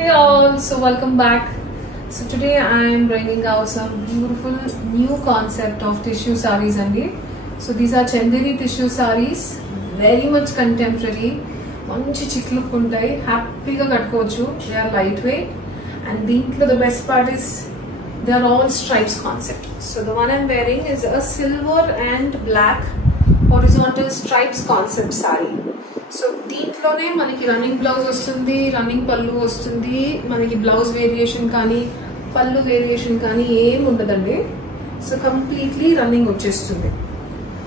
Hey all, so welcome back. So today I am bringing out some beautiful new concept of tissue sarees andi. So these are Chanderi tissue sarees, very much contemporary. Manchi chikluk untayi, happy ga kattukochu. They are lightweight and deentlo the best part is they are all stripes concept. So the one I am wearing is a silver and black horizontal stripes concept saree. So దీంట్లోనే మనకి running blouse వస్తుంది, running పళ్ళు వస్తుంది, మనకి blouse variation కానీ పళ్ళు variation కానీ ఏం ఉండదండి. సో కంప్లీట్లీ రన్నింగ్ వచ్చేస్తుంది.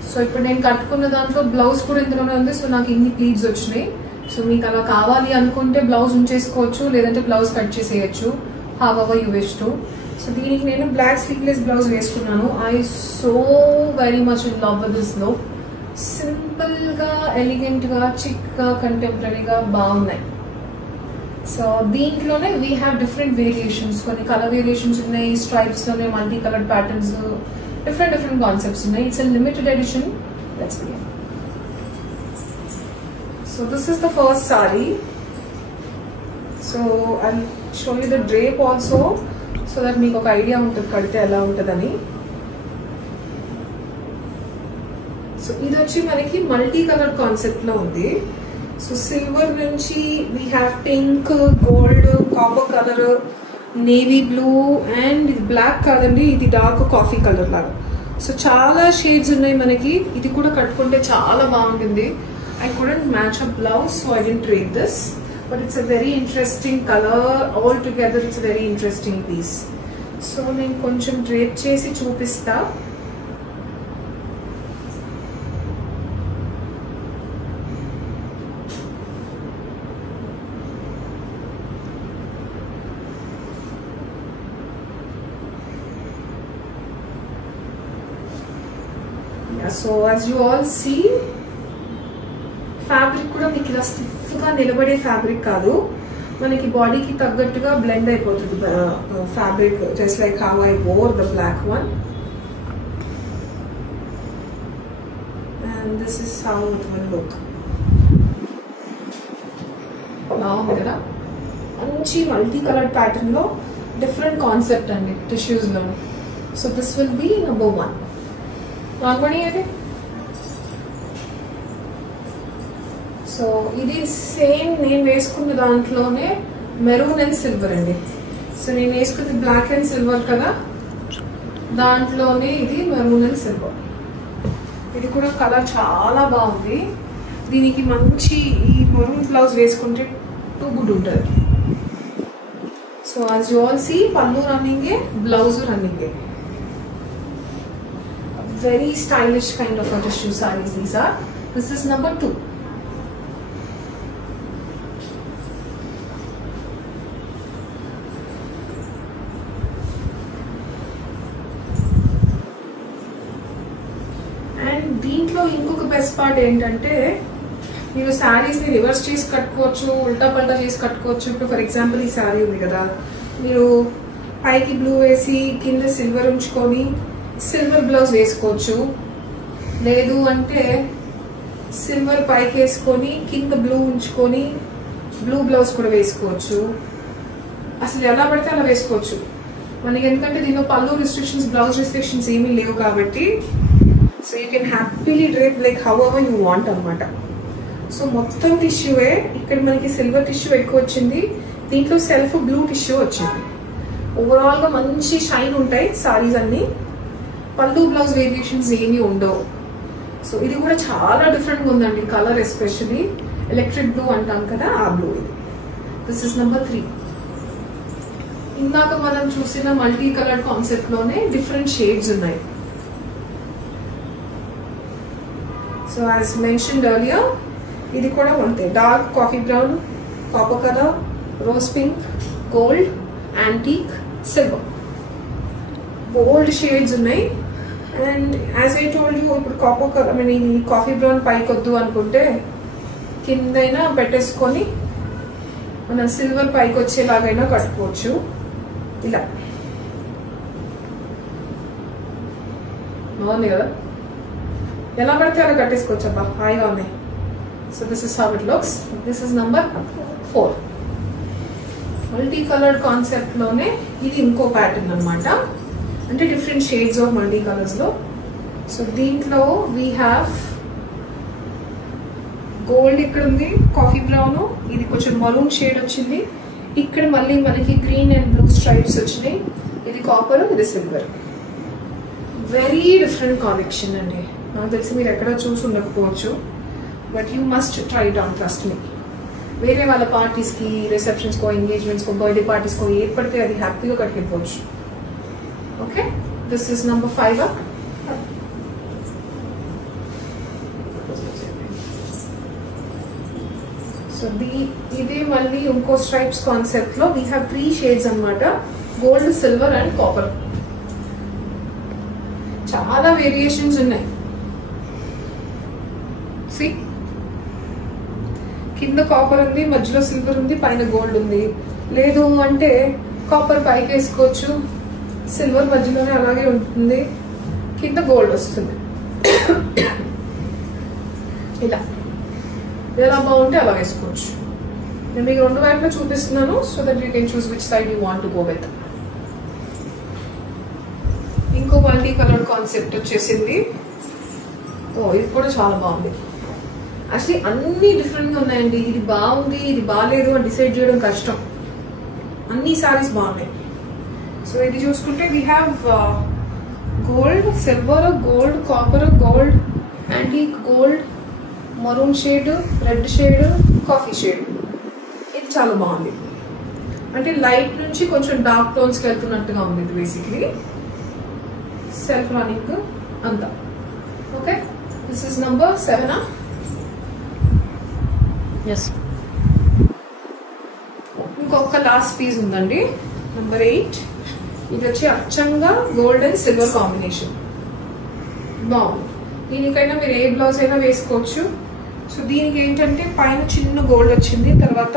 సో ఇప్పుడు నేను కట్టుకున్న దాంట్లో బ్లౌజ్ కూడా ఇందులోనే ఉంది. సో నాకు ఇన్ని ప్లీట్స్ వచ్చినాయి. సో మీకు అలా కావాలి అనుకుంటే బ్లౌజ్ ఉంచేసుకోవచ్చు, లేదంటే బ్లౌజ్ కట్ చేసేయచ్చు, however you wish to. So దీనికి నేను బ్లాక్ స్లీవ్లెస్ బ్లౌజ్ వేసుకున్నాను. I so very much in love with this look. Simple గా, ఎలిగెంట్ గా, చిక్ గా, కంటెంపరీగా బాగున్నాయి. సో దీంట్లోనే వీ హ్యావ్ డిఫరెంట్ వేరియేషన్స్, కొన్ని కలర్ వేరియేషన్స్ ఉన్నాయి, స్ట్రైప్స్ లోనే multi colour patterns, different concepts ఉన్నాయి. It's a limited edition. Let's begin. So this is the first sari. So I show you the drape also, so that మీకు ఒక idea ఉంటుంది కడితే ఎలా ఉంటుందని. సో ఇది వచ్చి మనకి మల్టీ కలర్ కాన్సెప్ట్ లో ఉంది. సో సిల్వర్ నుంచి we have pink, gold, copper colour, navy blue and ఇది బ్లాక్ కాదండి, ఇది డార్క్ కాఫీ కలర్ లాగా. సో చాలా షేడ్స్ ఉన్నాయి మనకి. ఇది కూడా కట్టుకుంటే చాలా బాగుంటుంది. I couldn't match a blouse, so I didn't trade this, but it's a very interesting colour. Altogether it's very interesting piece. So నేను కొంచెం డ్రేప్ చేసి చూపిస్తా. So as you all see, fabric కూడా మీకు ఇలా స్టిఫ్ గా నిలబడే fabric కాదు, మనకి బాడీకి తగ్గట్టుగా బ్లెండ్ అయిపోతుంది fabric, just like how I wore the black one. And this is how it will look. బాగుంది కదా, మంచి మల్టీ కలర్ ప్యాటర్న్ లో డిఫరెంట్ కాన్సెప్ట్ అండి టిష్యూస్ లోని. So this will be number 1. రాంగోణి అది. సో ఇది సేమ్ నేను వేసుకున్న దాంట్లోనే మెరూన్ అండ్ సిల్వర్ అండి. సో నేను వేసుకుంది బ్లాక్ అండ్ సిల్వర్ కదా, దాంట్లోనే ఇది మెరూన్ అండ్ సిల్వర్. ఇది కూడా కలర్ చాలా బాగుంది. దీనికి మంచి ఈ మెరూన్ బ్లౌజ్ వేసుకుంటే టూ గుడ్ ఉంటుంది. So as you all see, పళ్ళు రన్నింగే, బ్లౌజ్ రన్నింగే. Very stylish kind of a tissue sarees these are. This is number 2. And దీంట్లో ఇంకొక బెస్ట్ పార్ట్ ఏంటంటే, మీరు శారీస్ ని రివర్స్ చేసి కట్టుకోవచ్చు, ఉల్టా పల్టా చేసి కట్టుకోవచ్చు. ఇప్పుడు ఫర్ ఎగ్జాంపుల్ ఈ శారీ ఉంది కదా, మీరు పైకి బ్లూ వేసి కింద సిల్వర్ ఉంచుకొని సిల్వర్ బ్లౌజ్ వేసుకోవచ్చు, లేదు అంటే సిల్వర్ పైకి వేసుకొని కింద బ్లూ ఉంచుకొని బ్లూ బ్లౌజ్ కూడా వేసుకోవచ్చు. అసలు ఎలా పడితే అలా వేసుకోవచ్చు మనకి, ఎందుకంటే దీనిలో పళ్ళు రిస్ట్రిక్షన్స్, బ్లౌజ్ రిస్ట్రిక్షన్స్ ఏమీ లేవు కాబట్టి. So you can happily drape like how ever you want అనమాట. సో మొత్తం టిష్యూవే, ఇక్కడ మనకి సిల్వర్ టిష్యూ ఎక్కువ వచ్చింది, దీంట్లో సెల్ఫ్ బ్లూ టిష్యూ వచ్చింది. ఓవరాల్ గా మంచి షైన్ ఉంటాయి సారీస్ అన్ని. పళ్ళు బ్లౌజ్ వేరియేషన్స్ ఏమీ ఉండవు. సో ఇది కూడా చాలా డిఫరెంట్గా ఉందండి కలర్, ఎస్పెషలీ ఎలక్ట్రిక్ బ్లూ అంటాం కదా, ఆ బ్లూ ఇది. This is number 3. ఇందాక మనం చూసిన మల్టీ కలర్ కాన్సెప్ట్ లోనే డిఫరెంట్ షేడ్స్ ఉన్నాయి. సో యాజ్ మెన్షన్డ్ ఎర్లియర్, ఇది కూడా అంతే, dark coffee brown, copper colour, rose pink, gold, antique, silver, bold shades ఉన్నాయి. And as I told you, ఇప్పుడు కాపర్ కలర్, ఈ కాఫీ బ్రౌన్ పైకి వద్దు అనుకుంటే కిందైనా పెట్టేసుకొని మనం సిల్వర్ పైకి వచ్చేలాగైనా కట్టుకోవచ్చు. ఇలా బాగుంది కదా, ఎలా పడితే అలా కట్టేసుకోవచ్చు. అబ్బా హాయిగా ఉన్నాయి. So this is how it looks. This is number 4. Multi coloured concept లోనే ఇది ఇంకో ప్యాటర్న్ అన్నమాట. అంటే different shades of multi colours లో. సో దీంట్లో వీ హ్యావ్ గోల్డ్ ఇక్కడ ఉంది, కాఫీ బ్రౌన్, ఇది కొంచెం మరూన్ షేడ్ వచ్చింది. ఇక్కడ మళ్ళీ మనకి గ్రీన్ అండ్ బ్లూ స్ట్రైప్స్ వచ్చినాయి. ఇది కాపర్, ఇది సిల్వర్. వెరీ డిఫరెంట్ కలెక్షన్ అండి. నాకు తెలిసి మీరు ఎక్కడ చూసి ఉండకపోవచ్చు, but you must try it on, trust me. వేరే వాళ్ళ పార్టీస్కి, రిసెప్షన్స్కో, ఎంగేజ్మెంట్స్కో, బర్త్డే పార్టీస్కో ఏది పడితే అది హ్యాపీగా కట్టుకెళ్ళిపోవచ్చు. Okay, this is number 5. So ఇదే మళ్ళీ ఇంకో స్ట్రైప్స్ కాన్సెప్ట్ లో వీ హ్యావ్ 3 షేడ్స్ అన్నమాట. Gold, silver and copper. చాలా వేరియేషన్స్ ఉన్నాయి. సి, కింద కాపర్ ఉంది, మధ్యలో సిల్వర్ ఉంది, పైన గోల్డ్ ఉంది. లేదు అంటే కాపర్ పైకి వేసుకోవచ్చు, సిల్వర్ మధ్యలోనే అలాగే ఉంటుంది, కింద గోల్డ్ వస్తుంది. ఇలా ఎలా బాగుంటే అలా వేసుకోవచ్చు. నేను మీకు 2 వైపులా చూపిస్తున్నాను, so that you can choose which side you want to go with. ఇంకో మల్టీ కలర్ కాన్సెప్ట్ వచ్చేసింది. ఇది కూడా చాలా బాగుంది. యాక్చువల్లీ అన్ని డిఫరెంట్ గా ఉన్నాయండి. ఇది బాగుంది, ఇది బాగాలేదు అని డిసైడ్ చేయడం కష్టం. అన్ని సారీస్ బాగున్నాయి. సో ఇది చూసుకుంటే we have gold, silver, gold, copper, gold, antique gold, maroon shade, red shade, coffee shade. ఇది చాలా బాగుంది. అంటే లైట్ నుంచి కొంచెం డార్క్ టోన్స్ కి వెళ్తున్నట్టుగా ఉంది. ఇది బేసిక్లీ సెల్ఫ్ రన్నింగ్ అంతా. Okay, this is number 7. Yes, ఇంకొక లాస్ట్ పీస్ ఉందండి, నంబర్ 8. ఇది వచ్చి అచ్చంగా గోల్డ్ అండ్ సిల్వర్ కాంబినేషన్. బాగుంది. దీనికైనా మీరు ఏ బ్లౌజ్ అయినా వేసుకోవచ్చు. సో దీనికి ఏంటంటే పైన చిన్న గోల్డ్ వచ్చింది, తర్వాత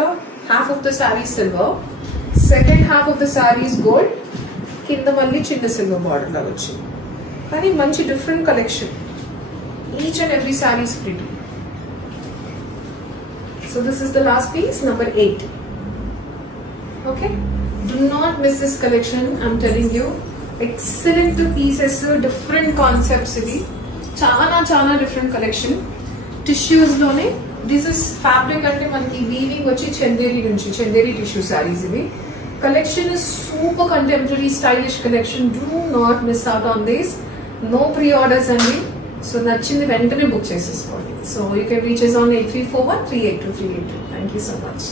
half of the sari silver, second half of the saris gold, కింద మళ్ళీ చిన్న సిల్వర్ బార్డర్ లాగా వచ్చింది. కానీ మంచి different collection. Each and every sari is pretty. So this is the last piece, number 8. Okay, do not miss this collection. I'm telling you, excellent pieces, different concepts. Ivi చాలా different collection. Tissues lone, this is fabric ante manaki weaving vachi chanderi nunchi, chanderi tissue sarees. Ivi collection is super contemporary, stylish collection. Do not miss out on this. No pre-orders andi. So నచ్చింది వెంటనే book చేసేసుకోండి. So you can reach us on 8341 382 382. Thank you so much.